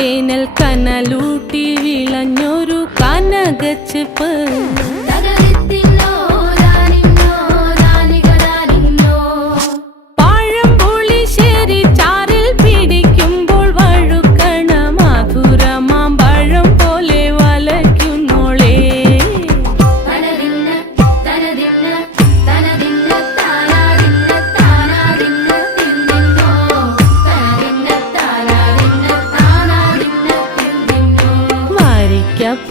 വേനൽ കനലൂട്ടി വിളഞ്ഞൊരു കനകച്ചെപ്പ് പഴം പൊളിശേ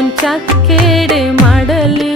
ಕೊಂಚ ಕೇಡೆ ಮಾಡಲಿ